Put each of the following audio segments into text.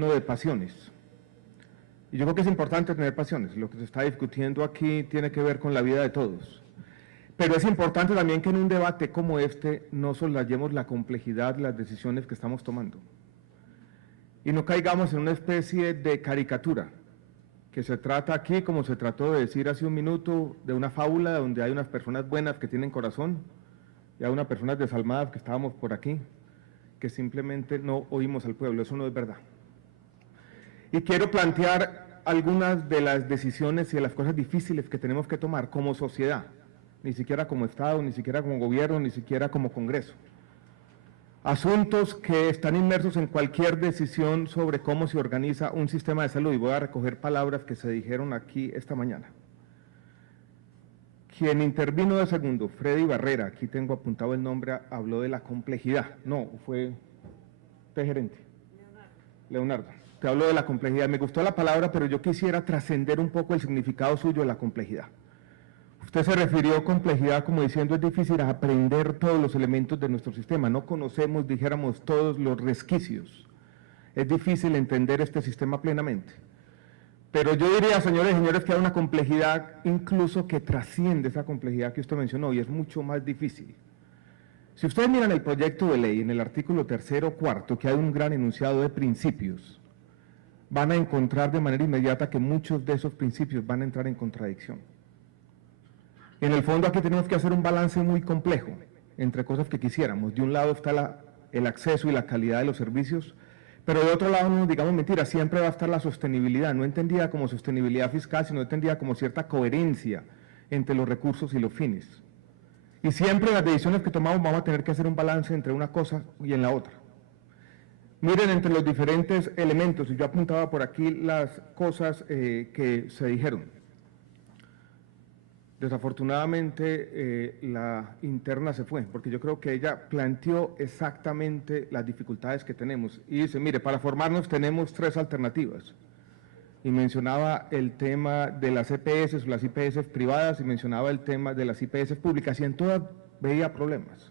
de pasiones. Y yo creo que es importante tener pasiones. Lo que se está discutiendo aquí tiene que ver con la vida de todos. Pero es importante también que en un debate como este no soslayemos la complejidad de las decisiones que estamos tomando. Y no caigamos en una especie de caricatura, que se trata aquí, como se trató de decir hace un minuto, de una fábula donde hay unas personas buenas que tienen corazón y hay unas personas desalmadas que estábamos por aquí, que simplemente no oímos al pueblo. Eso no es verdad. Y quiero plantear algunas de las decisiones y de las cosas difíciles que tenemos que tomar como sociedad, ni siquiera como Estado, ni siquiera como gobierno, ni siquiera como Congreso. Asuntos que están inmersos en cualquier decisión sobre cómo se organiza un sistema de salud. Y voy a recoger palabras que se dijeron aquí esta mañana. Quien intervino de segundo, Freddy Barrera, aquí tengo apuntado el nombre, habló de la complejidad. No, fue gerente. Leonardo. Te hablo de la complejidad. Me gustó la palabra, pero yo quisiera trascender un poco el significado suyo de la complejidad. Usted se refirió a complejidad como diciendo es difícil aprender todos los elementos de nuestro sistema. No conocemos, dijéramos, todos los resquicios. Es difícil entender este sistema plenamente. Pero yo diría, señores y señores, que hay una complejidad incluso que trasciende esa complejidad que usted mencionó y es mucho más difícil. Si ustedes miran el proyecto de ley, en el artículo 3º o 4º, que hay un gran enunciado de principios, van a encontrar de manera inmediata que muchos de esos principios van a entrar en contradicción. En el fondo aquí tenemos que hacer un balance muy complejo entre cosas que quisiéramos. De un lado está el acceso y la calidad de los servicios, pero de otro lado no nos digamos mentiras, siempre va a estar la sostenibilidad, no entendida como sostenibilidad fiscal, sino entendida como cierta coherencia entre los recursos y los fines. Y siempre en las decisiones que tomamos vamos a tener que hacer un balance entre una cosa y en la otra. Miren entre los diferentes elementos, y yo apuntaba por aquí las cosas que se dijeron. Desafortunadamente la interna se fue, porque yo creo que ella planteó exactamente las dificultades que tenemos. Y dice, mire, para formarnos tenemos 3 alternativas. Y mencionaba el tema de las EPS o las IPS privadas, y mencionaba el tema de las IPS públicas, y en todas veía problemas.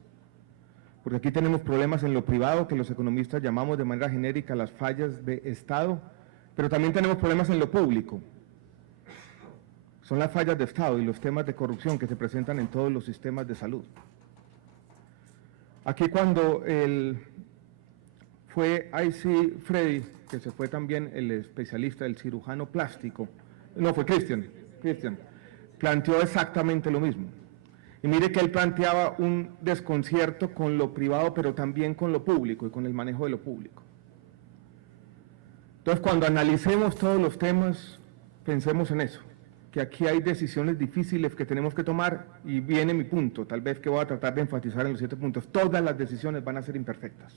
Porque aquí tenemos problemas en lo privado, que los economistas llamamos de manera genérica las fallas de Estado, pero también tenemos problemas en lo público. Son las fallas de Estado y los temas de corrupción que se presentan en todos los sistemas de salud. Aquí cuando fue IC Freddy, que se fue también el especialista, el cirujano plástico, no, fue Cristian, planteó exactamente lo mismo. Y mire que él planteaba un desconcierto con lo privado, pero también con lo público y con el manejo de lo público. Entonces, cuando analicemos todos los temas, pensemos en eso, que aquí hay decisiones difíciles que tenemos que tomar, y viene mi punto, tal vez que voy a tratar de enfatizar en los 7 puntos. Todas las decisiones van a ser imperfectas.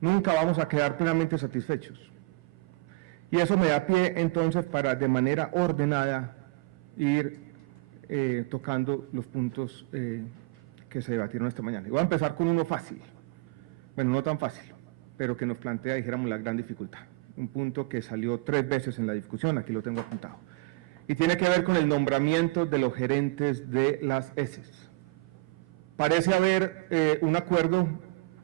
Nunca vamos a quedar plenamente satisfechos. Y eso me da pie entonces para de manera ordenada ir tocando los puntos que se debatieron esta mañana. Y voy a empezar con uno fácil, bueno, no tan fácil, pero que nos plantea, dijéramos, la gran dificultad. Un punto que salió 3 veces en la discusión, aquí lo tengo apuntado. Y tiene que ver con el nombramiento de los gerentes de las ESES. Parece haber un acuerdo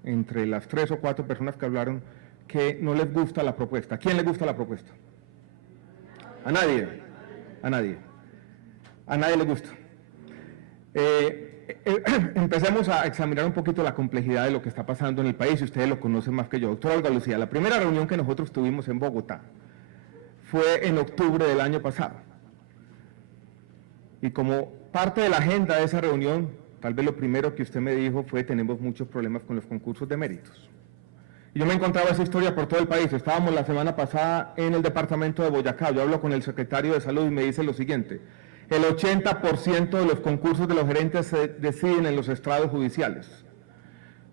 entre las 3 o 4 personas que hablaron que no les gusta la propuesta. ¿A quién le gusta la propuesta? A nadie. A nadie. A nadie le gusta. Empecemos a examinar un poquito la complejidad de lo que está pasando en el país, y ustedes lo conocen más que yo. Doctora Olga Lucía, la primera reunión que nosotros tuvimos en Bogotá fue en octubre del año pasado. Y como parte de la agenda de esa reunión, tal vez lo primero que usted me dijo fue: tenemos muchos problemas con los concursos de méritos. Y yo me encontraba esa historia por todo el país. Estábamos la semana pasada en el departamento de Boyacá. Yo hablo con el secretario de Salud y me dice lo siguiente: el 80% de los concursos de los gerentes se deciden en los estrados judiciales.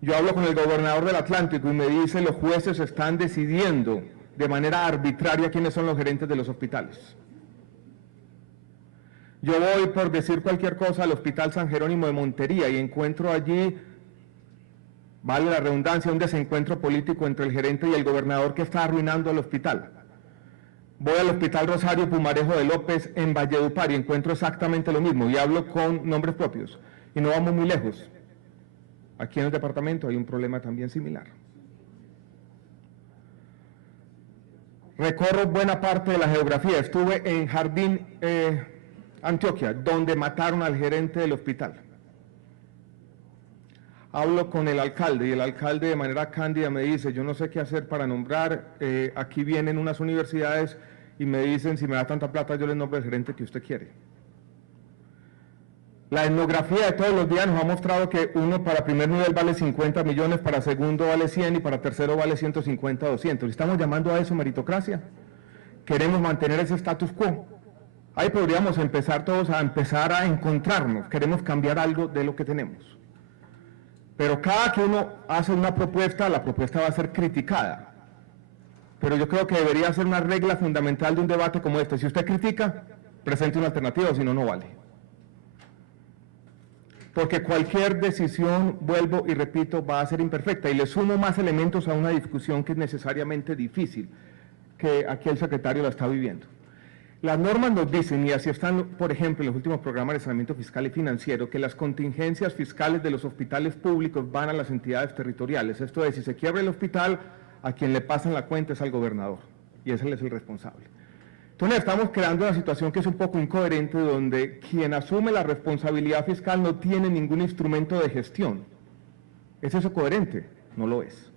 Yo hablo con el gobernador del Atlántico y me dice: los jueces están decidiendo de manera arbitraria quiénes son los gerentes de los hospitales. Yo voy, por decir cualquier cosa, al Hospital San Jerónimo de Montería y encuentro allí, vale la redundancia, un desencuentro político entre el gerente y el gobernador que está arruinando el hospital. Voy al Hospital Rosario Pumarejo de López en Valledupar y encuentro exactamente lo mismo, y hablo con nombres propios. Y no vamos muy lejos. Aquí en el departamento hay un problema también similar. Recorro buena parte de la geografía. Estuve en Jardín, Antioquia, donde mataron al gerente del hospital. Hablo con el alcalde y el alcalde de manera cándida me dice, yo no sé qué hacer para nombrar, aquí vienen unas universidades y me dicen, si me da tanta plata yo les nombro el gerente que usted quiere. La etnografía de todos los días nos ha mostrado que uno para primer nivel vale 50 millones, para segundo vale 100 y para tercero vale 150, 200. ¿Estamos llamando a eso meritocracia? ¿Queremos mantener ese status quo? Ahí podríamos empezar todos a encontrarnos, queremos cambiar algo de lo que tenemos. Pero cada que uno hace una propuesta, la propuesta va a ser criticada. Pero yo creo que debería ser una regla fundamental de un debate como este. Si usted critica, presente una alternativa, si no, no vale. Porque cualquier decisión, vuelvo y repito, va a ser imperfecta. Y le sumo más elementos a una discusión que es necesariamente difícil, que aquí el secretario la está viviendo. Las normas nos dicen, y así están, por ejemplo, en los últimos programas de saneamiento fiscal y financiero, que las contingencias fiscales de los hospitales públicos van a las entidades territoriales. Esto es, si se quiebra el hospital, a quien le pasan la cuenta es al gobernador, y ese es el responsable. Entonces estamos creando una situación que es un poco incoherente, donde quien asume la responsabilidad fiscal no tiene ningún instrumento de gestión. ¿Es eso coherente? No lo es.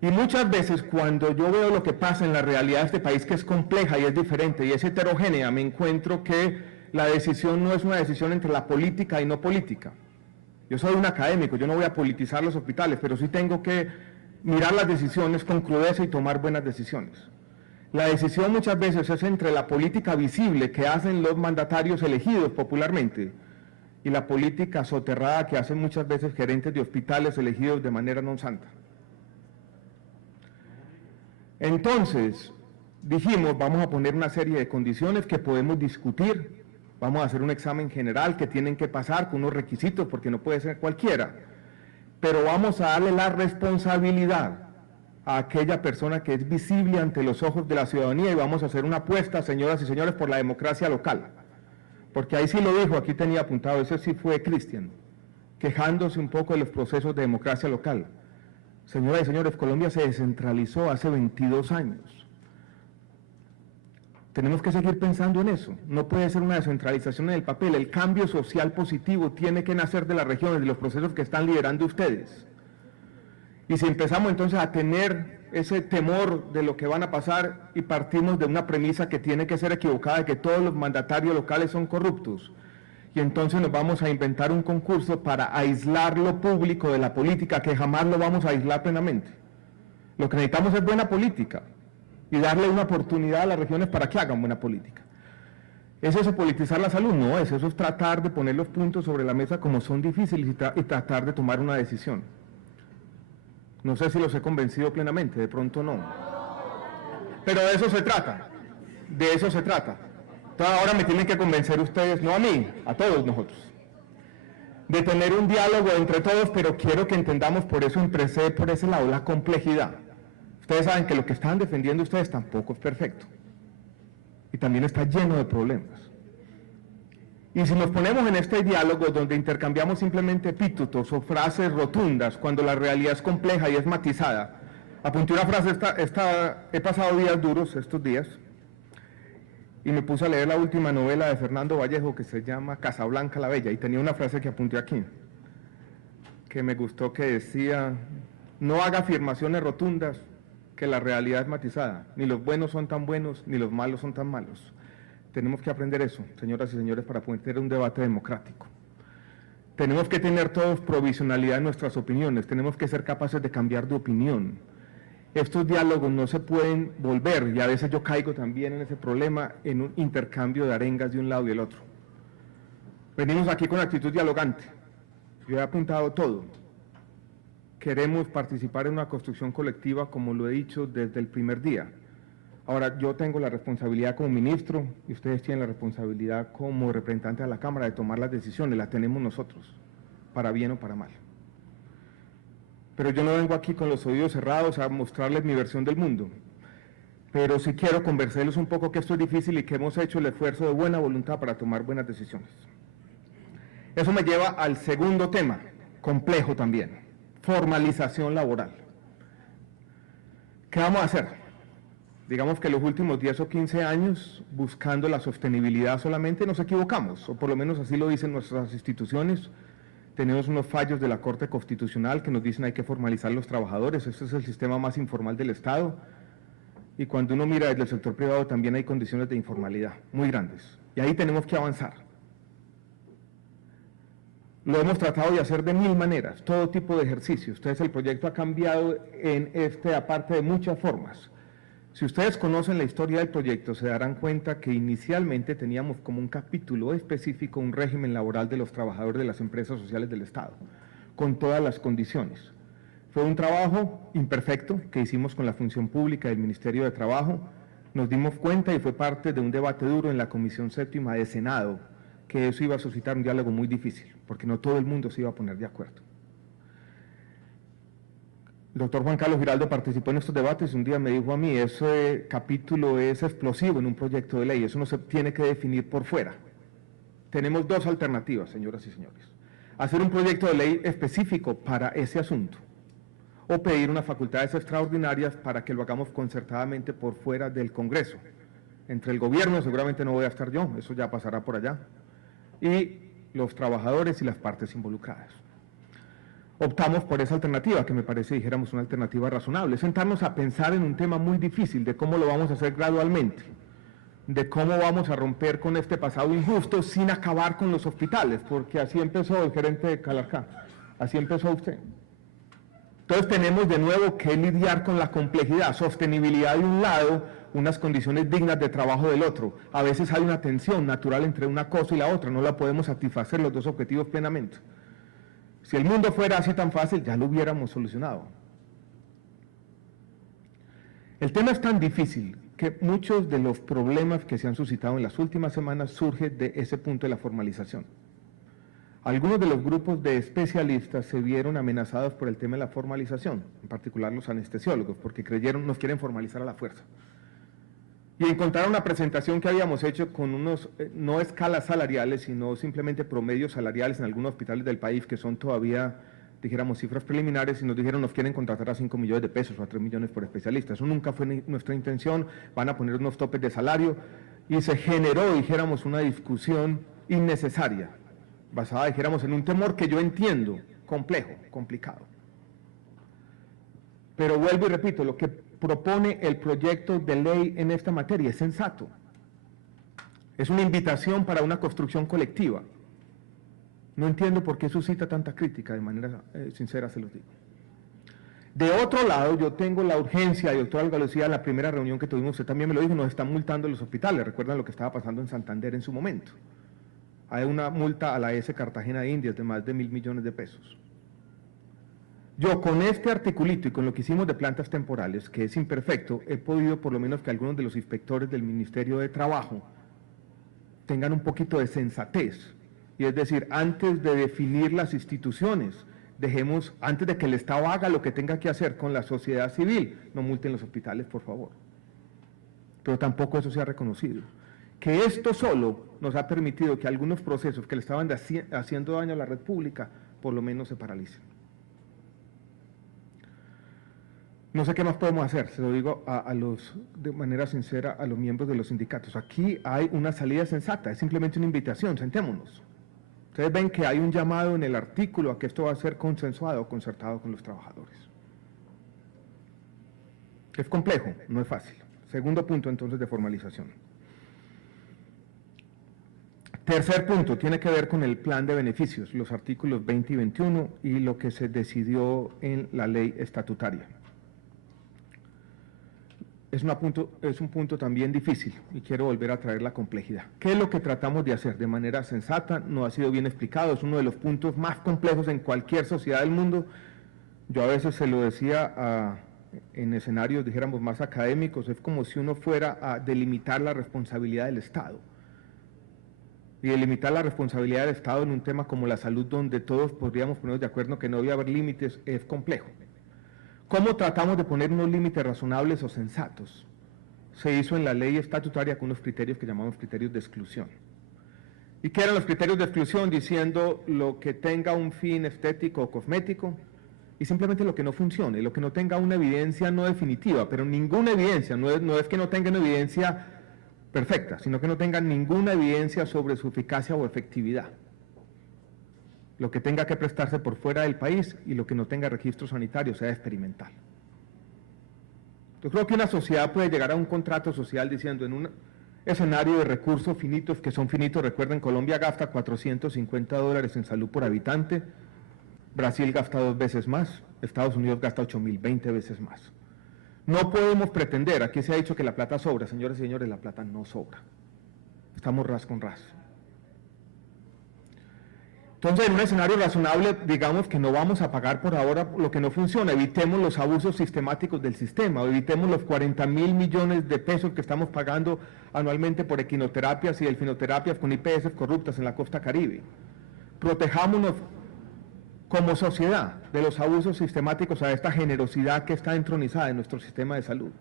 Y muchas veces cuando yo veo lo que pasa en la realidad de este país, que es compleja y es diferente y es heterogénea, me encuentro que la decisión no es una decisión entre la política y no política. Yo soy un académico, yo no voy a politizar los hospitales, pero sí tengo que mirar las decisiones con crudeza y tomar buenas decisiones. La decisión muchas veces es entre la política visible que hacen los mandatarios elegidos popularmente y la política soterrada que hacen muchas veces gerentes de hospitales elegidos de manera non santa. Entonces, dijimos, vamos a poner una serie de condiciones que podemos discutir, vamos a hacer un examen general que tienen que pasar con unos requisitos porque no puede ser cualquiera, pero vamos a darle la responsabilidad a aquella persona que es visible ante los ojos de la ciudadanía y vamos a hacer una apuesta, señoras y señores, por la democracia local. Porque ahí sí lo dijo, aquí tenía apuntado, ese sí fue Cristian, quejándose un poco de los procesos de democracia local. Señoras y señores, Colombia se descentralizó hace 22 años. Tenemos que seguir pensando en eso. No puede ser una descentralización en el papel. El cambio social positivo tiene que nacer de las regiones, de los procesos que están liderando ustedes. Y si empezamos entonces a tener ese temor de lo que van a pasar y partimos de una premisa que tiene que ser equivocada, de que todos los mandatarios locales son corruptos, y entonces nos vamos a inventar un concurso para aislar lo público de la política, que jamás lo vamos a aislar plenamente. Lo que necesitamos es buena política y darle una oportunidad a las regiones para que hagan buena política. ¿Es eso politizar la salud? No, eso es tratar de poner los puntos sobre la mesa como son difíciles y tratar de tomar una decisión. No sé si los he convencido plenamente, de pronto no. Pero de eso se trata, de eso se trata. Entonces ahora me tienen que convencer ustedes, no a mí, a todos nosotros, de tener un diálogo entre todos, pero quiero que entendamos, por eso empecé por ese lado, la complejidad. Ustedes saben que lo que están defendiendo ustedes tampoco es perfecto. Y también está lleno de problemas. Y si nos ponemos en este diálogo donde intercambiamos simplemente epítetos o frases rotundas, cuando la realidad es compleja y es matizada, apunté una frase, he pasado días duros estos días, y me puse a leer la última novela de Fernando Vallejo que se llama Casablanca la Bella, y tenía una frase que apunté aquí, que me gustó, que decía, no haga afirmaciones rotundas, que la realidad es matizada, ni los buenos son tan buenos, ni los malos son tan malos. Tenemos que aprender eso, señoras y señores, para poder tener un debate democrático. Tenemos que tener todos provisionalidad en nuestras opiniones, tenemos que ser capaces de cambiar de opinión. Estos diálogos no se pueden volver, y a veces yo caigo también en ese problema, en un intercambio de arengas de un lado y del otro. Venimos aquí con actitud dialogante, yo he apuntado todo. Queremos participar en una construcción colectiva, como lo he dicho desde el primer día. Ahora, yo tengo la responsabilidad como ministro, y ustedes tienen la responsabilidad como representante de la Cámara de tomar las decisiones, las tenemos nosotros, para bien o para mal. Pero yo no vengo aquí con los oídos cerrados a mostrarles mi versión del mundo, pero sí quiero conversarles un poco que esto es difícil y que hemos hecho el esfuerzo de buena voluntad para tomar buenas decisiones. Eso me lleva al segundo tema, complejo también, formalización laboral. ¿Qué vamos a hacer? Digamos que los últimos 10 o 15 años, buscando la sostenibilidad solamente, nos equivocamos, o por lo menos así lo dicen nuestras instituciones. Tenemos unos fallos de la Corte Constitucional que nos dicen hay que formalizar los trabajadores, este es el sistema más informal del Estado, y cuando uno mira desde el sector privado también hay condiciones de informalidad muy grandes, y ahí tenemos que avanzar. Lo hemos tratado de hacer de mil maneras, todo tipo de ejercicios. Entonces el proyecto ha cambiado en aparte de muchas formas. Si ustedes conocen la historia del proyecto, se darán cuenta que inicialmente teníamos como un capítulo específico un régimen laboral de los trabajadores de las empresas sociales del Estado, con todas las condiciones. Fue un trabajo imperfecto que hicimos con la función pública del Ministerio de Trabajo. Nos dimos cuenta y fue parte de un debate duro en la Comisión Séptima de Senado, que eso iba a suscitar un diálogo muy difícil, porque no todo el mundo se iba a poner de acuerdo. El doctor Juan Carlos Giraldo participó en estos debates y un día me dijo a mí, ese capítulo es explosivo en un proyecto de ley, eso no se tiene que definir por fuera. Tenemos dos alternativas, señoras y señores. Hacer un proyecto de ley específico para ese asunto, o pedir unas facultades extraordinarias para que lo hagamos concertadamente por fuera del Congreso. Entre el gobierno, seguramente no voy a estar yo, eso ya pasará por allá, y los trabajadores y las partes involucradas. Optamos por esa alternativa, que me parece, dijéramos, una alternativa razonable, sentarnos a pensar en un tema muy difícil, de cómo lo vamos a hacer gradualmente, de cómo vamos a romper con este pasado injusto sin acabar con los hospitales, porque así empezó el gerente de Calarcá, así empezó usted. Entonces tenemos de nuevo que lidiar con la complejidad, sostenibilidad de un lado, unas condiciones dignas de trabajo del otro. A veces hay una tensión natural entre una cosa y la otra, no la podemos satisfacer los dos objetivos plenamente. Si el mundo fuera así tan fácil, ya lo hubiéramos solucionado. El tema es tan difícil que muchos de los problemas que se han suscitado en las últimas semanas surgen de ese punto de la formalización. Algunos de los grupos de especialistas se vieron amenazados por el tema de la formalización, en particular los anestesiólogos, porque creyeron nos quieren formalizar a la fuerza. Y encontraron una presentación que habíamos hecho con unos, no escalas salariales, sino simplemente promedios salariales en algunos hospitales del país que son todavía, dijéramos, cifras preliminares, y nos dijeron nos quieren contratar a 5 millones de pesos o a 3 millones por especialista. Eso nunca fue nuestra intención, van a poner unos topes de salario, y se generó, dijéramos, una discusión innecesaria, basada, dijéramos, en un temor que yo entiendo, complejo, complicado. Pero vuelvo y repito, lo que propone el proyecto de ley en esta materia es sensato. Es una invitación para una construcción colectiva. No entiendo por qué suscita tanta crítica, de manera sincera se los digo. De otro lado, yo tengo la urgencia, y doctor Algalecía, en la primera reunión que tuvimos, usted también me lo dijo, nos están multando los hospitales. Recuerdan lo que estaba pasando en Santander en su momento. Hay una multa a la S Cartagena de Indias de más de 1.000 millones de pesos. Yo con este articulito y con lo que hicimos de plantas temporales, que es imperfecto, he podido por lo menos que algunos de los inspectores del Ministerio de Trabajo tengan un poquito de sensatez. Y es decir, antes de definir las instituciones, dejemos, antes de que el Estado haga lo que tenga que hacer con la sociedad civil, no multen los hospitales, por favor. Pero tampoco eso se ha reconocido. Que esto solo nos ha permitido que algunos procesos que le estaban haciendo daño a la red pública, por lo menos se paralicen. No sé qué más podemos hacer, se lo digo de manera sincera a los miembros de los sindicatos. Aquí hay una salida sensata, es simplemente una invitación, sentémonos. Ustedes ven que hay un llamado en el artículo a que esto va a ser consensuado o concertado con los trabajadores. Es complejo, no es fácil. Segundo punto entonces de formalización. Tercer punto, tiene que ver con el plan de beneficios, los artículos 20 y 21 y lo que se decidió en la ley estatutaria. Es un punto también difícil y quiero volver a traer la complejidad. ¿Qué es lo que tratamos de hacer de manera sensata? No ha sido bien explicado, es uno de los puntos más complejos en cualquier sociedad del mundo. Yo a veces se lo decía en escenarios, dijéramos, más académicos, es como si uno fuera a delimitar la responsabilidad del Estado. Y delimitar la responsabilidad del Estado en un tema como la salud, donde todos podríamos ponernos de acuerdo que no debe haber límites, es complejo. ¿Cómo tratamos de poner unos límites razonables o sensatos? Se hizo en la ley estatutaria con unos criterios que llamamos criterios de exclusión. ¿Y qué eran los criterios de exclusión? Diciendo lo que tenga un fin estético o cosmético, y simplemente lo que no funcione, lo que no tenga una evidencia no definitiva, pero ninguna evidencia, no es que no tenga una evidencia perfecta, sino que no tenga ninguna evidencia sobre su eficacia o efectividad. Lo que tenga que prestarse por fuera del país y lo que no tenga registro sanitario sea experimental. Yo creo que una sociedad puede llegar a un contrato social diciendo en un escenario de recursos finitos, que son finitos, recuerden, Colombia gasta $450 en salud por habitante, Brasil gasta 2 veces más, Estados Unidos gasta 8.020 veces más. No podemos pretender, aquí se ha dicho que la plata sobra, señores y señores, la plata no sobra. Estamos ras con ras. Entonces, en un escenario razonable, digamos que no vamos a pagar por ahora lo que no funciona, evitemos los abusos sistemáticos del sistema, evitemos los 40.000 millones de pesos que estamos pagando anualmente por equinoterapias y delfinoterapias con IPS corruptas en la costa caribe. Protejámonos como sociedad de los abusos sistemáticos a esta generosidad que está entronizada en nuestro sistema de salud.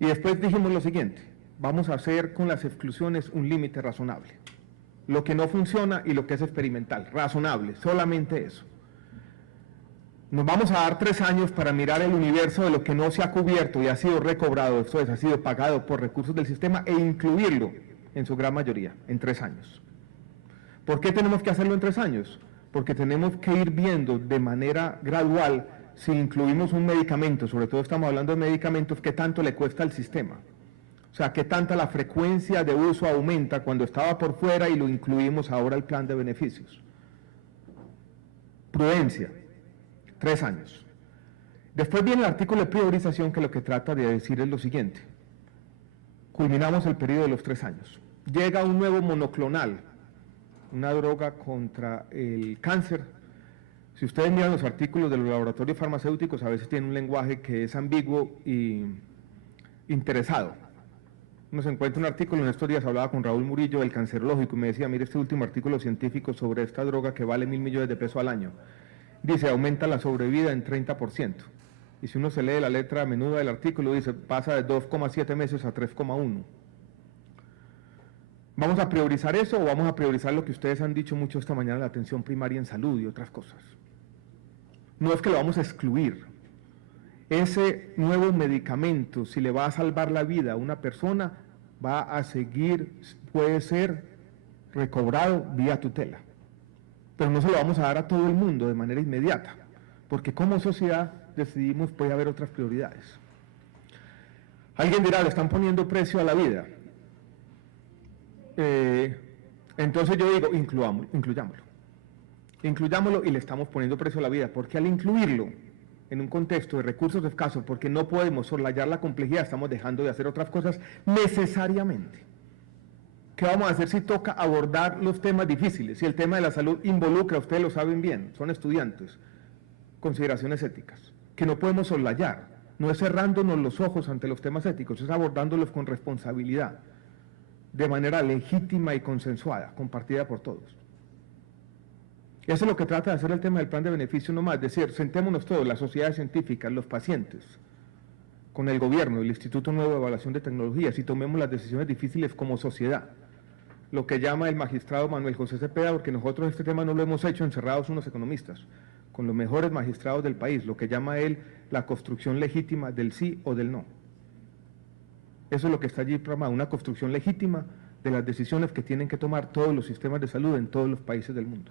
Y después dijimos lo siguiente, vamos a hacer con las exclusiones un límite razonable. Lo que no funciona y lo que es experimental, razonable, solamente eso. Nos vamos a dar 3 años para mirar el universo de lo que no se ha cubierto y ha sido recobrado, esto es, ha sido pagado por recursos del sistema e incluirlo en su gran mayoría, en 3 años. ¿Por qué tenemos que hacerlo en 3 años? Porque tenemos que ir viendo de manera gradual si incluimos un medicamento, sobre todo estamos hablando de medicamentos, qué tanto le cuesta al sistema. O sea, qué tanta la frecuencia de uso aumenta cuando estaba por fuera y lo incluimos ahora al plan de beneficios. Prudencia, 3 años. Después viene el artículo de priorización que lo que trata de decir es lo siguiente. Culminamos el periodo de los 3 años. Llega un nuevo monoclonal, una droga contra el cáncer. Si ustedes miran los artículos de los laboratorios farmacéuticos, a veces tienen un lenguaje que es ambiguo y interesado. Uno se encuentra un artículo, en estos días hablaba con Raúl Murillo del cancerológico y me decía, mire este último artículo científico sobre esta droga que vale 1.000 millones de pesos al año. Dice, aumenta la sobrevida en 30%. Y si uno se lee la letra menuda del artículo, dice, pasa de 2,7 meses a 3,1. ¿Vamos a priorizar eso o vamos a priorizar lo que ustedes han dicho mucho esta mañana, la atención primaria en salud y otras cosas? No es que lo vamos a excluir. Ese nuevo medicamento, si le va a salvar la vida a una persona, va a seguir, puede ser recobrado vía tutela. Pero no se lo vamos a dar a todo el mundo de manera inmediata, porque como sociedad decidimos puede haber otras prioridades. Alguien dirá, le están poniendo precio a la vida. Entonces yo digo, incluyámoslo y le estamos poniendo precio a la vida, porque al incluirlo en un contexto de recursos escasos, porque no podemos soslayar la complejidad, estamos dejando de hacer otras cosas necesariamente. ¿Qué vamos a hacer si toca abordar los temas difíciles? Si el tema de la salud involucra, ustedes lo saben bien, son estudiantes, consideraciones éticas, que no podemos soslayar, no es cerrándonos los ojos ante los temas éticos, es abordándolos con responsabilidad, de manera legítima y consensuada, compartida por todos. Eso es lo que trata de hacer el tema del plan de beneficio nomás, es decir, sentémonos todos, las sociedades científicas, los pacientes, con el gobierno, el Instituto Nuevo de Evaluación de Tecnologías y tomemos las decisiones difíciles como sociedad. Lo que llama el magistrado Manuel José Cepeda, porque nosotros este tema no lo hemos hecho encerrados unos economistas, con los mejores magistrados del país, lo que llama él la construcción legítima del sí o del no. Eso es lo que está allí programado, una construcción legítima de las decisiones que tienen que tomar todos los sistemas de salud en todos los países del mundo.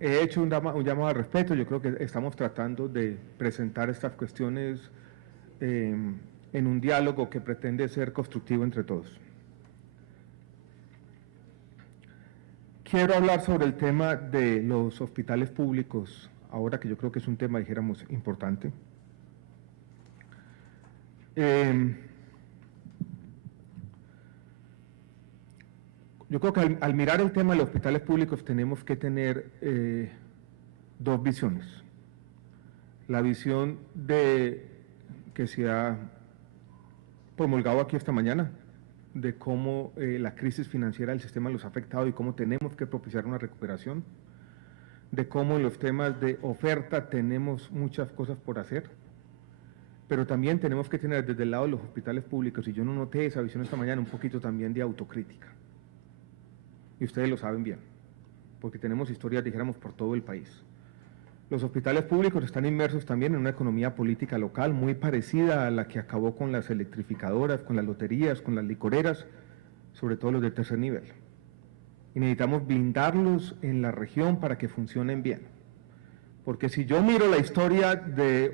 He hecho un llamado al respeto, yo creo que estamos tratando de presentar estas cuestiones en un diálogo que pretende ser constructivo entre todos. Quiero hablar sobre el tema de los hospitales públicos, ahora que yo creo que es un tema, dijéramos, importante. Yo creo que al mirar el tema de los hospitales públicos tenemos que tener 2 visiones. La visión que se ha promulgado aquí esta mañana, de cómo la crisis financiera del sistema los ha afectado y cómo tenemos que propiciar una recuperación, de cómo en los temas de oferta tenemos muchas cosas por hacer, pero también tenemos que tener desde el lado de los hospitales públicos, y yo no noté esa visión esta mañana, un poquito también de autocrítica. Y ustedes lo saben bien, porque tenemos historias, dijéramos, por todo el país. Los hospitales públicos están inmersos también en una economía política local muy parecida a la que acabó con las electrificadoras, con las loterías, con las licoreras, sobre todo los de tercer nivel. Y necesitamos blindarlos en la región para que funcionen bien. Porque si yo miro la historia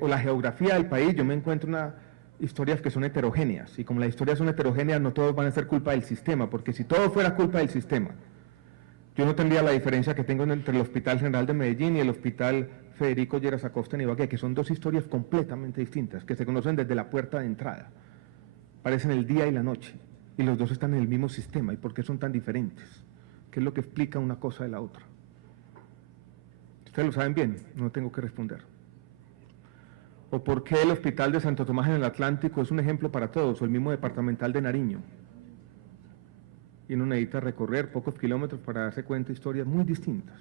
o la geografía del país, yo me encuentro unas historias que son heterogéneas. Y como las historias son heterogéneas, no todos van a ser culpa del sistema, porque si todo fuera culpa del sistema, yo no tendría la diferencia que tengo entre el Hospital General de Medellín y el Hospital Federico Lleras Acosta en Ibagué, que son dos historias completamente distintas, que se conocen desde la puerta de entrada. Parecen el día y la noche, y los dos están en el mismo sistema. ¿Y por qué son tan diferentes? ¿Qué es lo que explica una cosa de la otra? Ustedes lo saben bien, no tengo que responder. ¿O por qué el Hospital de Santo Tomás en el Atlántico es un ejemplo para todos, o el mismo departamental de Nariño? Y uno necesita recorrer pocos kilómetros para darse cuenta de historias muy distintas.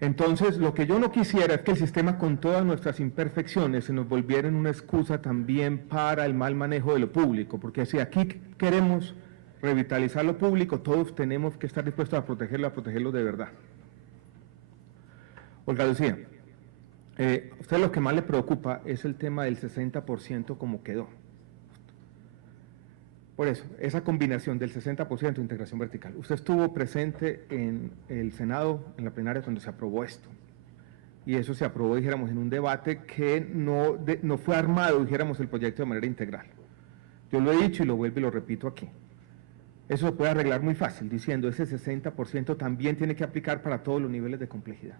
Entonces, lo que yo no quisiera es que el sistema, con todas nuestras imperfecciones, se nos volviera en una excusa también para el mal manejo de lo público, porque si aquí queremos revitalizar lo público, todos tenemos que estar dispuestos a protegerlo de verdad. Olga Lucía, a usted lo que más le preocupa es el tema del 60% como quedó. Por eso, esa combinación del 60% de integración vertical. Usted estuvo presente en el Senado, en la plenaria, cuando se aprobó esto. Y eso se aprobó, dijéramos, en un debate que no fue armado, dijéramos, el proyecto de manera integral. Yo lo he dicho y lo vuelvo y lo repito aquí. Eso se puede arreglar muy fácil, diciendo ese 60% también tiene que aplicar para todos los niveles de complejidad.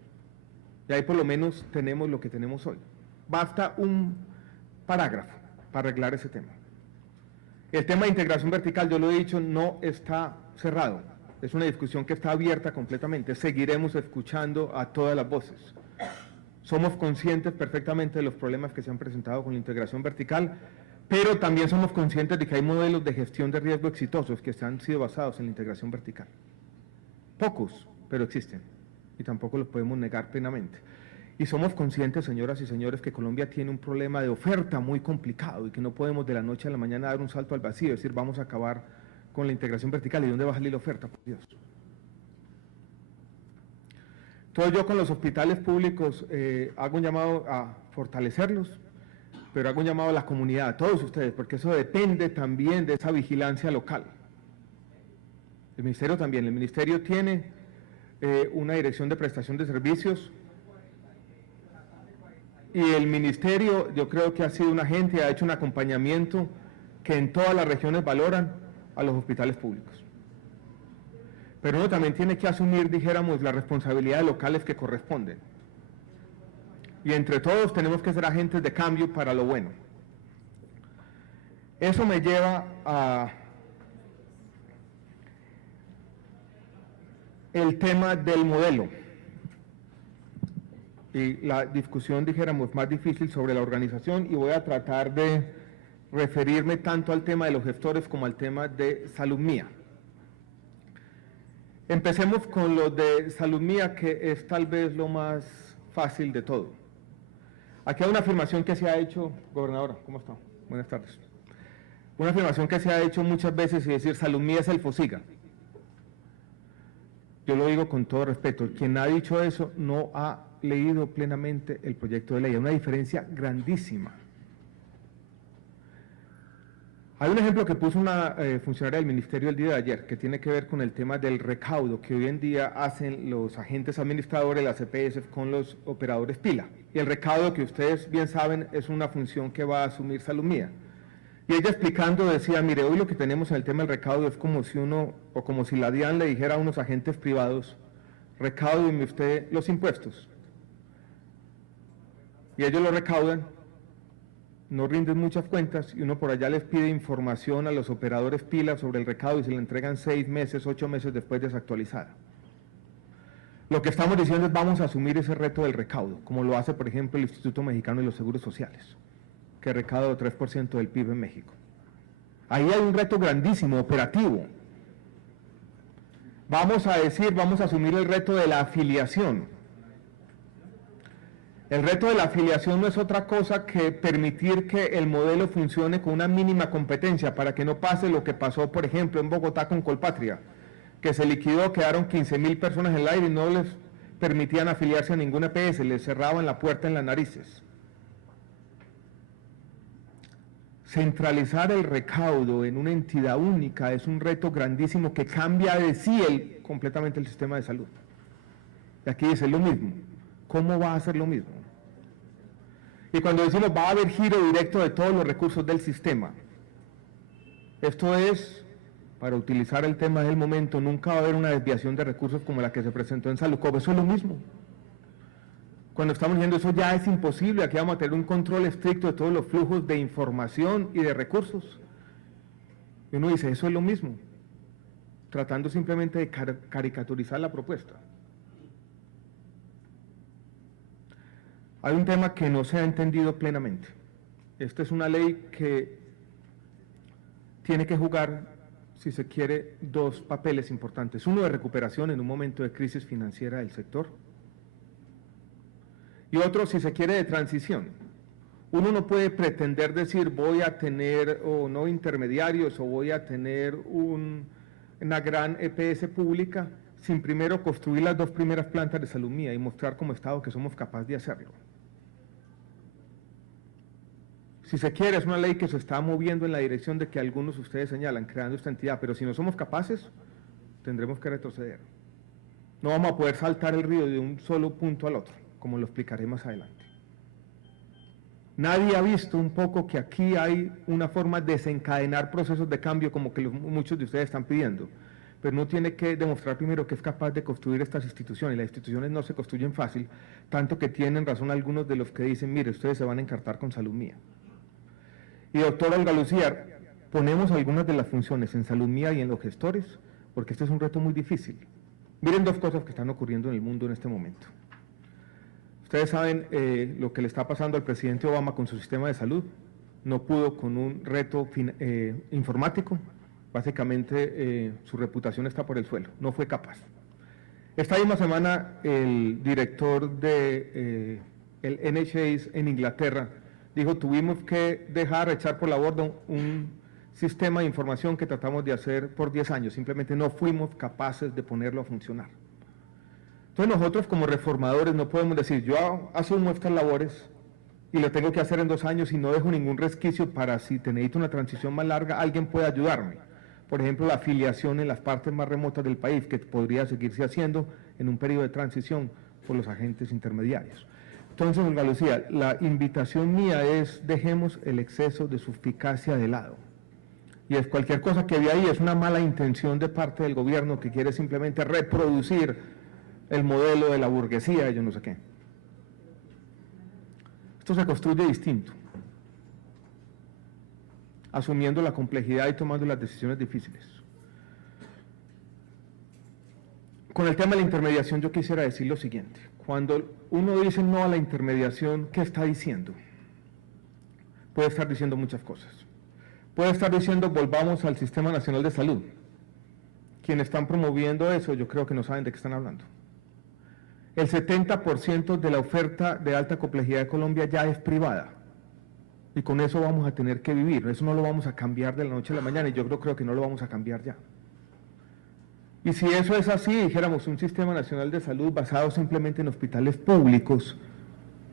Y ahí por lo menos tenemos lo que tenemos hoy. Basta un parágrafo para arreglar ese tema. El tema de integración vertical, yo lo he dicho, no está cerrado. Es una discusión que está abierta completamente. Seguiremos escuchando a todas las voces. Somos conscientes perfectamente de los problemas que se han presentado con la integración vertical, pero también somos conscientes de que hay modelos de gestión de riesgo exitosos que han sido basados en la integración vertical. Pocos, pero existen, y tampoco los podemos negar plenamente. Y somos conscientes, señoras y señores, que Colombia tiene un problema de oferta muy complicado y que no podemos de la noche a la mañana dar un salto al vacío, es decir, vamos a acabar con la integración vertical. ¿Y dónde va a salir la oferta? Por Dios. Entonces yo con los hospitales públicos hago un llamado a fortalecerlos, pero hago un llamado a la comunidad, a todos ustedes, porque eso depende también de esa vigilancia local. El Ministerio también, el Ministerio tiene una dirección de prestación de servicios, y el Ministerio, yo creo que ha sido un agente, ha hecho un acompañamiento que en todas las regiones valoran a los hospitales públicos. Pero uno también tiene que asumir, dijéramos, las responsabilidades locales que corresponden. Y entre todos tenemos que ser agentes de cambio para lo bueno. Eso me lleva a el tema del modelo. Y la discusión, dijéramos, más difícil sobre la organización, y voy a tratar de referirme tanto al tema de los gestores como al tema de Salud Mía. Empecemos con lo de Salud Mía, que es tal vez lo más fácil de todo. Aquí hay una afirmación que se ha hecho, gobernadora, ¿cómo está? Buenas tardes. Una afirmación que se ha hecho muchas veces, y decir, Salud Mía es el FOSIGA. Yo lo digo con todo respeto, quien ha dicho eso no ha leído plenamente el proyecto de ley. Hay una diferencia grandísima. Hay un ejemplo que puso una funcionaria del Ministerio el día de ayer, que tiene que ver con el tema del recaudo que hoy en día hacen los agentes administradores, las EPS, con los operadores pila. Y el recaudo, que ustedes bien saben, es una función que va a asumir Salud Mía. Y ella explicando decía, mire, hoy lo que tenemos en el tema del recaudo es como si como si la DIAN le dijera a unos agentes privados, recáudeme usted los impuestos. Y ellos lo recaudan, no rinden muchas cuentas, y uno por allá les pide información a los operadores pila sobre el recaudo y se le entregan 6 meses, 8 meses después desactualizada. Lo que estamos diciendo es vamos a asumir ese reto del recaudo, como lo hace por ejemplo el Instituto Mexicano de los Seguros Sociales, que recauda 3% del PIB en México. Ahí hay un reto grandísimo, operativo. Vamos a asumir el reto de la afiliación. El reto de la afiliación no es otra cosa que permitir que el modelo funcione con una mínima competencia para que no pase lo que pasó, por ejemplo, en Bogotá con Colpatria, que se liquidó, quedaron 15.000 personas en el aire y no les permitían afiliarse a ninguna EPS, les cerraban la puerta en las narices. Centralizar el recaudo en una entidad única es un reto grandísimo que cambia de sí completamente el sistema de salud. Y aquí dice lo mismo. ¿Cómo va a ser lo mismo? Y cuando decimos va a haber giro directo de todos los recursos del sistema, esto es, para utilizar el tema del momento, nunca va a haber una desviación de recursos como la que se presentó en Salucop, eso es lo mismo. Cuando estamos diciendo eso ya es imposible, aquí vamos a tener un control estricto de todos los flujos de información y de recursos. Y uno dice, eso es lo mismo, tratando simplemente de caricaturizar la propuesta. Hay un tema que no se ha entendido plenamente. Esta es una ley que tiene que jugar, si se quiere, dos papeles importantes. Uno de recuperación en un momento de crisis financiera del sector, y otro, si se quiere, de transición. Uno no puede pretender decir voy a tener o no intermediarios o voy a tener una gran EPS pública sin primero construir las dos primeras plantas de Salud Mía y mostrar como Estado que somos capaces de hacerlo. Si se quiere, es una ley que se está moviendo en la dirección de que algunos de ustedes señalan, creando esta entidad, pero si no somos capaces, tendremos que retroceder. No vamos a poder saltar el río de un solo punto al otro, como lo explicaré más adelante. Nadie ha visto un poco que aquí hay una forma de desencadenar procesos de cambio como que muchos de ustedes están pidiendo, pero uno tiene que demostrar primero que es capaz de construir estas instituciones, y las instituciones no se construyen fácil, tanto que tienen razón algunos de los que dicen, mire, ustedes se van a encartar con Salud Mía. Y doctora Olga Lucía, ponemos algunas de las funciones en Salud Mía y en los gestores, porque este es un reto muy difícil. Miren dos cosas que están ocurriendo en el mundo en este momento. Ustedes saben lo que le está pasando al presidente Obama con su sistema de salud. No pudo con un reto informático. Básicamente su reputación está por el suelo. No fue capaz. Esta misma semana el director de el NHS en Inglaterra dijo tuvimos que echar por la borda un sistema de información que tratamos de hacer por 10 años. Simplemente no fuimos capaces de ponerlo a funcionar. Entonces nosotros como reformadores no podemos decir, yo asumo estas labores y lo tengo que hacer en 2 años y no dejo ningún resquicio para si te necesito una transición más larga, alguien puede ayudarme. Por ejemplo, la afiliación en las partes más remotas del país, que podría seguirse haciendo en un periodo de transición por los agentes intermediarios. Entonces, Olga Lucía, la invitación mía es, dejemos el exceso de suspicacia de lado. Y es cualquier cosa que ve ahí es una mala intención de parte del gobierno que quiere simplemente reproducir el modelo de la burguesía, yo no sé qué. Esto se construye distinto, asumiendo la complejidad y tomando las decisiones difíciles. Con el tema de la intermediación yo quisiera decir lo siguiente. Cuando uno dice no a la intermediación, ¿qué está diciendo? Puede estar diciendo muchas cosas. Puede estar diciendo volvamos al Sistema Nacional de Salud. Quienes están promoviendo eso yo creo que no saben de qué están hablando. El 70% de la oferta de alta complejidad de Colombia ya es privada. Y con eso vamos a tener que vivir. Eso no lo vamos a cambiar de la noche a la mañana y yo creo que no lo vamos a cambiar ya. Y si eso es así, dijéramos un sistema nacional de salud basado simplemente en hospitales públicos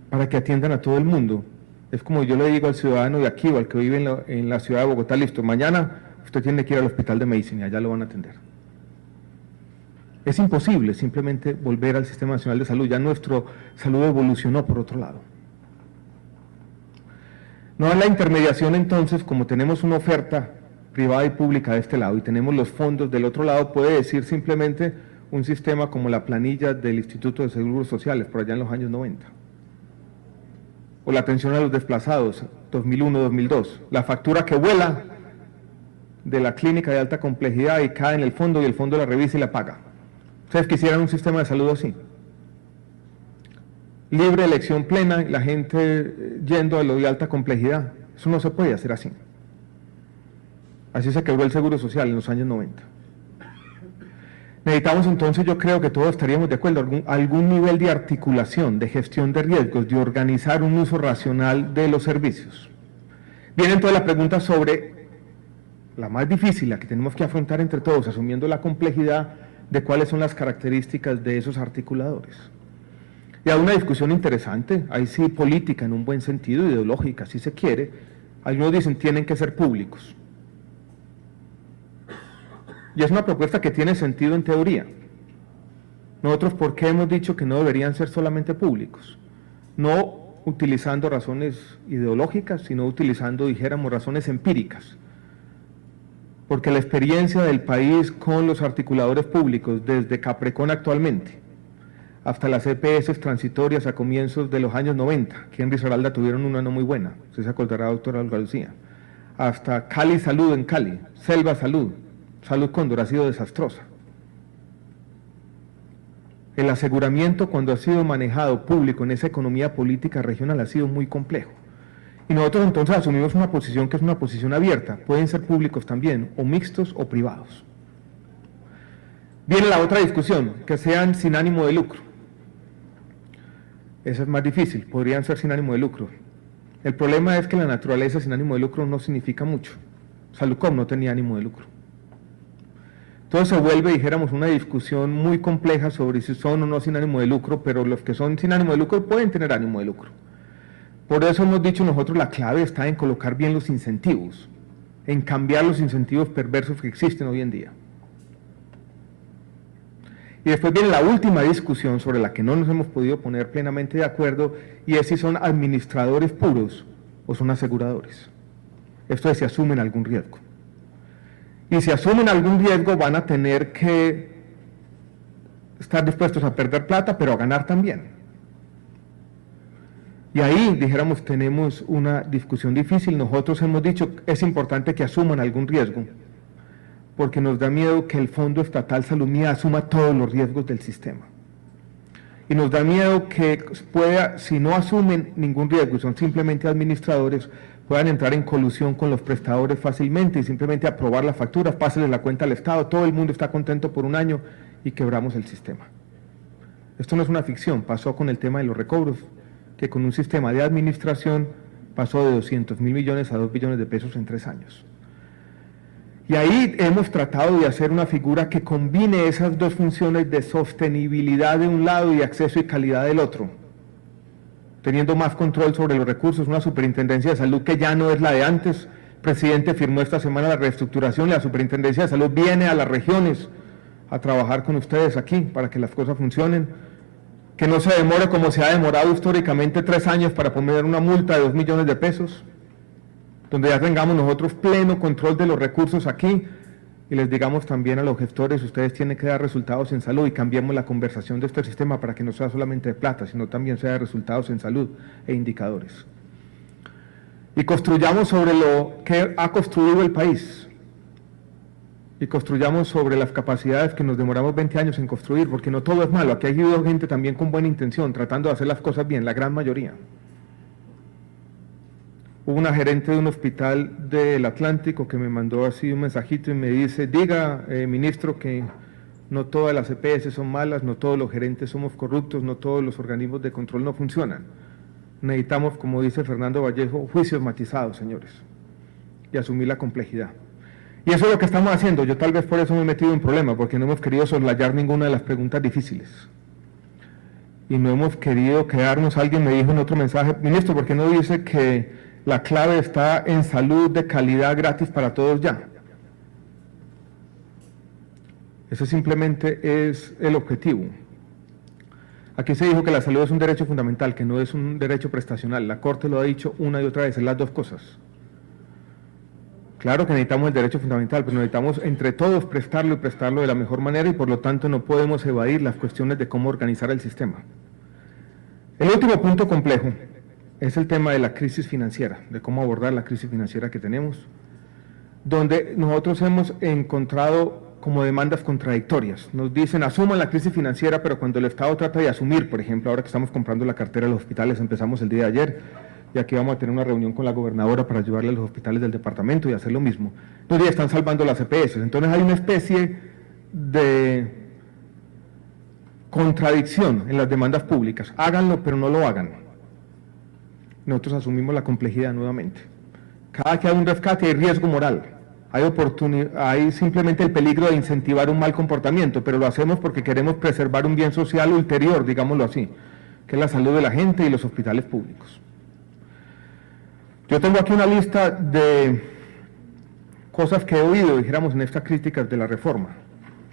para que atiendan a todo el mundo. Es como yo le digo al ciudadano de aquí o al que vive en la ciudad de Bogotá, listo, mañana usted tiene que ir al hospital de medicina, allá lo van a atender. Es imposible simplemente volver al Sistema Nacional de Salud, ya nuestra salud evolucionó por otro lado. No es la intermediación entonces, como tenemos una oferta privada y pública de este lado y tenemos los fondos del otro lado, puede decir simplemente un sistema como la planilla del Instituto de Seguros Sociales, por allá en los años 90. O la atención a los desplazados, 2001-2002. La factura que vuela de la clínica de alta complejidad y cae en el fondo y el fondo la revisa y la paga. ¿Ustedes quisieran un sistema de salud así? Libre elección plena, la gente yendo a lo de alta complejidad. Eso no se puede hacer así. Así se quebró el Seguro Social en los años 90. Necesitamos entonces, yo creo que todos estaríamos de acuerdo, algún nivel de articulación, de gestión de riesgos, de organizar un uso racional de los servicios. Viene entonces la pregunta sobre la más difícil, la que tenemos que afrontar entre todos, asumiendo la complejidad de cuáles son las características de esos articuladores. Y hay una discusión interesante, ahí sí política en un buen sentido, ideológica si se quiere. Algunos dicen tienen que ser públicos. Y es una propuesta que tiene sentido en teoría. Nosotros, ¿por qué hemos dicho que no deberían ser solamente públicos? No utilizando razones ideológicas, sino utilizando, dijéramos, razones empíricas. Porque la experiencia del país con los articuladores públicos, desde Caprecon actualmente, hasta las EPS transitorias a comienzos de los años 90, que en Risaralda tuvieron una no muy buena, usted se acordará, doctora Olga Lucía, hasta Cali Salud en Cali, Selva Salud, Salud Cóndor, ha sido desastrosa. El aseguramiento, cuando ha sido manejado público en esa economía política regional, ha sido muy complejo. Y nosotros entonces asumimos una posición que es una posición abierta, pueden ser públicos también, o mixtos o privados. Viene la otra discusión, que sean sin ánimo de lucro. Esa es más difícil, podrían ser sin ánimo de lucro. El problema es que la naturaleza sin ánimo de lucro no significa mucho. Saludcom no tenía ánimo de lucro. Entonces se vuelve, dijéramos, una discusión muy compleja sobre si son o no sin ánimo de lucro, pero los que son sin ánimo de lucro pueden tener ánimo de lucro. Por eso hemos dicho nosotros, la clave está en colocar bien los incentivos, en cambiar los incentivos perversos que existen hoy en día. Y después viene la última discusión sobre la que no nos hemos podido poner plenamente de acuerdo, y es si son administradores puros o son aseguradores. Esto es si asumen algún riesgo. Y si asumen algún riesgo van a tener que estar dispuestos a perder plata, pero a ganar también. Y ahí, dijéramos, tenemos una discusión difícil. Nosotros hemos dicho que es importante que asuman algún riesgo, porque nos da miedo que el Fondo Estatal Salud Mía asuma todos los riesgos del sistema. Y nos da miedo que pueda, si no asumen ningún riesgo y son simplemente administradores, puedan entrar en colusión con los prestadores fácilmente y simplemente aprobar las facturas, pásenle la cuenta al Estado, todo el mundo está contento por un año y quebramos el sistema. Esto no es una ficción, pasó con el tema de los recobros, que con un sistema de administración pasó de 200.000 millones a 2 billones de pesos en 3 años. Y ahí hemos tratado de hacer una figura que combine esas dos funciones de sostenibilidad de un lado y acceso y calidad del otro, teniendo más control sobre los recursos, una superintendencia de salud que ya no es la de antes. El presidente firmó esta semana la reestructuración, la superintendencia de salud viene a las regiones a trabajar con ustedes aquí para que las cosas funcionen, que no se demore como se ha demorado históricamente 3 años para poner una multa de 2 millones de pesos, donde ya tengamos nosotros pleno control de los recursos aquí y les digamos también a los gestores, ustedes tienen que dar resultados en salud y cambiemos la conversación de este sistema para que no sea solamente de plata, sino también sea de resultados en salud e indicadores. Y construyamos sobre lo que ha construido el país y construyamos sobre las capacidades que nos demoramos 20 años en construir, porque no todo es malo, aquí ha habido gente también con buena intención, tratando de hacer las cosas bien, la gran mayoría. Hubo una gerente de un hospital del Atlántico que me mandó así un mensajito y me dice, diga, ministro, que no todas las EPS son malas, no todos los gerentes somos corruptos, no todos los organismos de control no funcionan. Necesitamos, como dice Fernando Vallejo, juicios matizados, señores, y asumir la complejidad. Y eso es lo que estamos haciendo. Yo tal vez por eso me he metido en problemas, porque no hemos querido soslayar ninguna de las preguntas difíciles. Y no hemos querido quedarnos, alguien me dijo en otro mensaje, ministro, ¿por qué no dice que la clave está en salud de calidad gratis para todos ya? Ese simplemente es el objetivo. Aquí se dijo que la salud es un derecho fundamental, que no es un derecho prestacional. La Corte lo ha dicho una y otra vez, es las dos cosas. Claro que necesitamos el derecho fundamental, pero necesitamos entre todos prestarlo y prestarlo de la mejor manera y por lo tanto no podemos evadir las cuestiones de cómo organizar el sistema. El último punto complejo es el tema de la crisis financiera, de cómo abordar la crisis financiera que tenemos, donde nosotros hemos encontrado como demandas contradictorias. Nos dicen, asuman la crisis financiera, pero cuando el Estado trata de asumir, por ejemplo, ahora que estamos comprando la cartera de los hospitales, empezamos el día de ayer, y aquí vamos a tener una reunión con la gobernadora para ayudarle a los hospitales del departamento y hacer lo mismo. Entonces ya están salvando las EPS, entonces hay una especie de contradicción en las demandas públicas. Háganlo, pero no lo hagan. Nosotros asumimos la complejidad nuevamente. Cada que hay un rescate hay riesgo moral, hay simplemente el peligro de incentivar un mal comportamiento, pero lo hacemos porque queremos preservar un bien social ulterior, digámoslo así, que es la salud de la gente y los hospitales públicos. Yo tengo aquí una lista de cosas que he oído, dijéramos, en estas críticas de la reforma,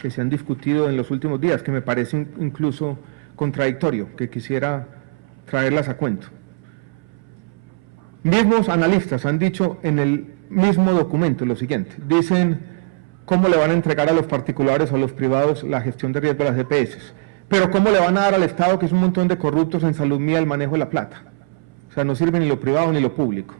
que se han discutido en los últimos días, que me parecen incluso contradictorio, que quisiera traerlas a cuento. Mismos analistas han dicho en el mismo documento lo siguiente, dicen cómo le van a entregar a los particulares o a los privados la gestión de riesgo de las EPS, pero cómo le van a dar al Estado, que es un montón de corruptos en salud mía, el manejo de la plata. O sea, no sirve ni lo privado ni lo público.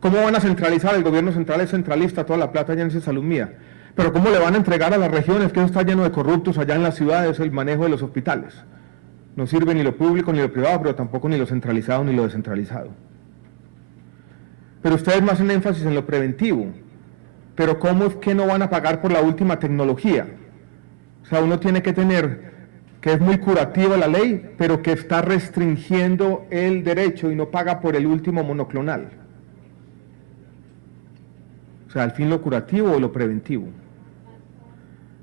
¿Cómo van a centralizar? El gobierno central es centralista, toda la plata ya en esa salud mía. Pero ¿cómo le van a entregar a las regiones, que eso está lleno de corruptos allá en las ciudades, el manejo de los hospitales? No sirve ni lo público ni lo privado, pero tampoco ni lo centralizado ni lo descentralizado. Pero ustedes me hacen énfasis en lo preventivo. Pero ¿cómo es que no van a pagar por la última tecnología? O sea, uno tiene que tener que es muy curativa la ley, pero que está restringiendo el derecho y no paga por el último monoclonal. O sea, al fin lo curativo o lo preventivo.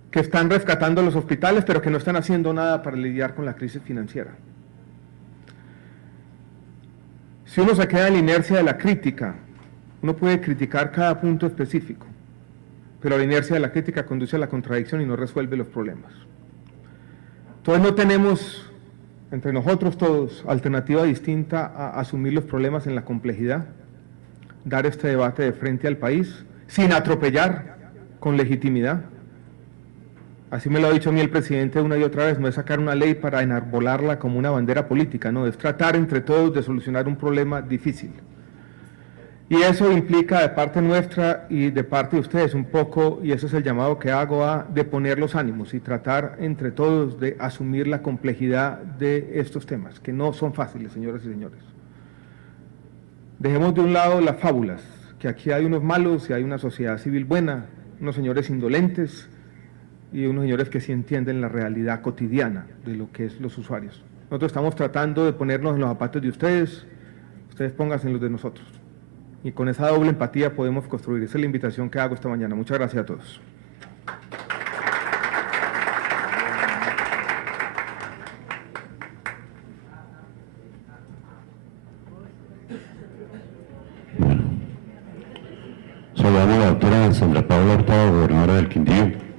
Que están rescatando los hospitales, pero que no están haciendo nada para lidiar con la crisis financiera. Si uno se queda en la inercia de la crítica, uno puede criticar cada punto específico, pero la inercia de la crítica conduce a la contradicción y no resuelve los problemas. Entonces no tenemos, entre nosotros todos, alternativa distinta a asumir los problemas en la complejidad, dar este debate de frente al país, sin atropellar, con legitimidad. Así me lo ha dicho a mí el presidente una y otra vez, no es sacar una ley para enarbolarla como una bandera política, no, es tratar entre todos de solucionar un problema difícil. Y eso implica de parte nuestra y de parte de ustedes un poco, y ese es el llamado que hago, de poner los ánimos y tratar entre todos de asumir la complejidad de estos temas, que no son fáciles, señoras y señores. Dejemos de un lado las fábulas, que aquí hay unos malos y hay una sociedad civil buena, unos señores indolentes y unos señores que sí entienden la realidad cotidiana de lo que es los usuarios. Nosotros estamos tratando de ponernos en los zapatos de ustedes pónganse en los de nosotros. Y con esa doble empatía podemos construir. Esa es la invitación que hago esta mañana. Muchas gracias a todos. Saludamos a la doctora Sandra Paula Hurtado, gobernadora del Quindío.